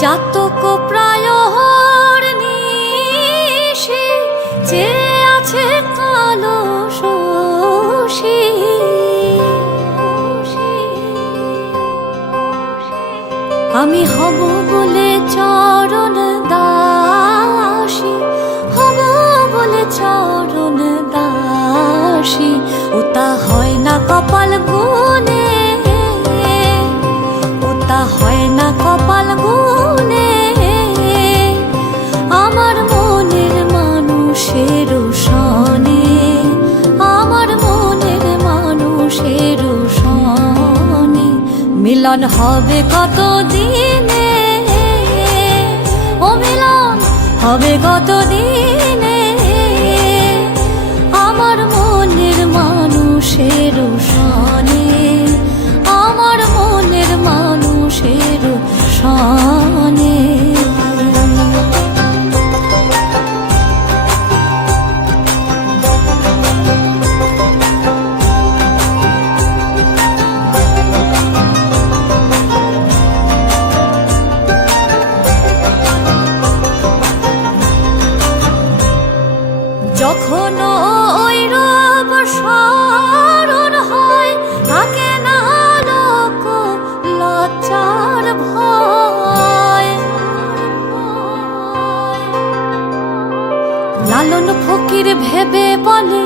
চাতক প্রায় নিশি যে আছে কালো শশী, আমি হব বলে চরণ দাসী, হব বলে চরণ দাসী। ওটা হয় না কপাল গুনে, ওটা হয় না কপাল গুনে। আমার মনের মানুষের সনে, আমার মনের মানুষের সনে মিলন হবে কত দিনে, ও মিলন হবে কত দিনে। আমার মনের মানুষের সনে, আমার মনের মানুষের সনে। যখন ওই রব স্মরণ হয়, থাকে না লোক লজ্জার ভয়। লালন ফকির ভেবে বলে